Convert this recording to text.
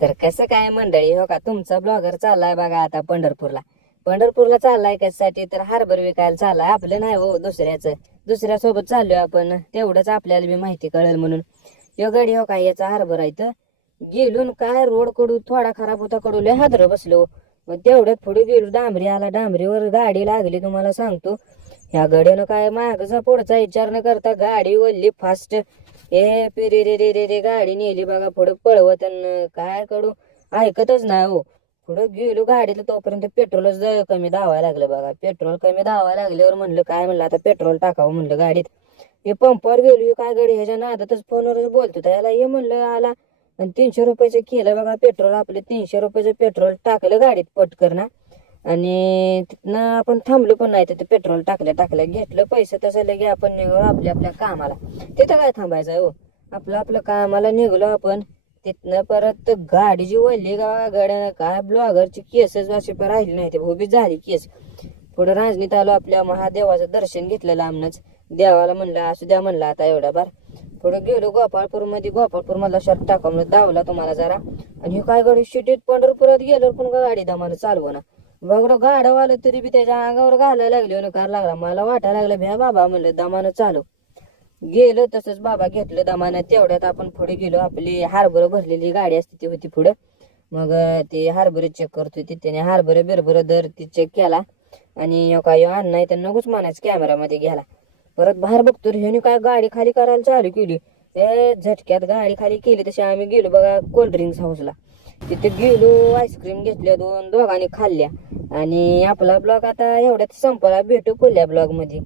तर कसं काय मंडळी, हो का तुमचा ब्लॉगर चाललाय बघा आता पंढरपूरला चाललाय कशासाठी, तर हार्बर विकायला चाललाय. आपलं नाही हो, दुसऱ्यासोबत चाललोय आपण, तेवढंच आपल्याला बी माहिती कळेल म्हणून. यो गडी हो का याचा हार्बर आहे. तर गेलो काय रोड कडू थोडा खराब होता, कडूले हादर बसलो. मग तेवढ्यात पुढे गेलो, डांबरी आला, डांबरीवर गाडी लागली. तुम्हाला सांगतो ह्या गड्यानं काय मागचा पुढचा विचार न करता गाडी वळली फास्ट. हे पिरे रे रे रे रे गाडी नेली बघा पुढं पळवत. काय कडू ऐकतच नाही हो. पुढं गेलो गाडीला, तोपर्यंत पेट्रोलच कमी धावायला लागलं बघा. पेट्रोल कमी धावायला लागल्यावर म्हणलं काय, म्हणलं आता पेट्रोल टाकावं म्हणलं गाडीत. हे पंपावर गेलो, काय गाडी ह्याच्या नादातच फोनवरच बोलतो त्याला, ये म्हणलं आला. आणि 300 रुपयाचं केलं बघा पेट्रोल. आपले 300 रुपयाचं पेट्रोल टाकलं गाडीत पटकर ना. आणि तिथनं आपण थांबलो पण नाही, तिथे पेट्रोल टाकल्या घेतलं पैसे. तसं लगे आपण निघालो आपल्या आपल्या कामाला. तिथं काय थांबायचं हो, आपलं कामाला निघलो आपण. तिथनं परत गाडी जी वळली गाड्यानं, काय ब्लॉगरची केसच अशी पण राहिली नाही, ते उभी झाली केस. पुढे रांजणीत आलो, आपल्या महादेवाचं दर्शन घेतलं लांबनच. देवाला म्हणलं असू द्या म्हणलं आता एवढा बार. पुढे गेलो गोपाळपूर मधला शर्ट टाका म्हणून दावला तुम्हाला जरा. आणि हे काय गाडी शिटीत पंढरपुरात गेलो पण गाडी दमानं चालव ना. बघ गाडवालं तरी बी त्याच्या अंगावर घालायला लागली कार लागला. मला वाटायला लागलं भ्या बाबा म्हणलं दमानं चालव. गेलो तसंच बाबा घेतलं दमानं. तेवढ्यात आपण पुढे गेलो, आपली हार्बर भरलेली गाडी असते ती होती पुढं. मग ते हार्बर चेक करतोय तिथे, हार्बर बिरबर दर ती चेक केला. आणि काय आण नाही तर नकोच म्हणायचं कॅमेरामध्ये घ्यायला. परत बाहेर बघतो ह्याने काय गाडी खाली करायला चालू केली. ते झटक्यात गाडी खाली केली. तशी आम्ही गेलो बघा कोल्ड्रिंक्स हाऊसला. तिथे गेलो, आईस्क्रीम घेतल्या दोघांनी खाल्ल्या. आणि आपला ब्लॉग आता एवढ्यात संपला. भेटू पुढल्या ब्लॉग मध्ये.